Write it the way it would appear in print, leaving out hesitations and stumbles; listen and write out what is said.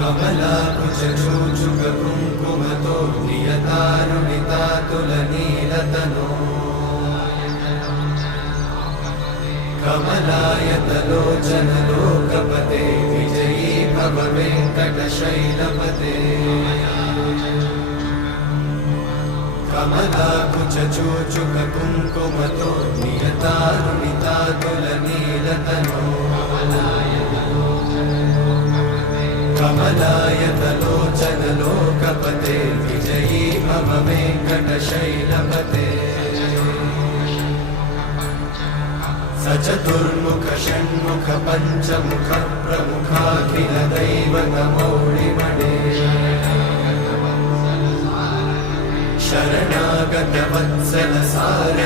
कमलाकुचूचुककुङ्कुमतो नियतारुणितातुलनीलतनो कमलायतलोचनलोकपते विजयी भव वेङ्कटशैलपते कमलाकुचूचुककुङ्कुमतो नियतारुणितातुलनीलतनो कमलायतलोचनलोकपते विजयी भव वेङ्कटशैलपते सचतुर्मुख षण्मुख पञ्चमुख प्रमुखाखिल दैवतमौळिमणे शरणागत वत्सल सार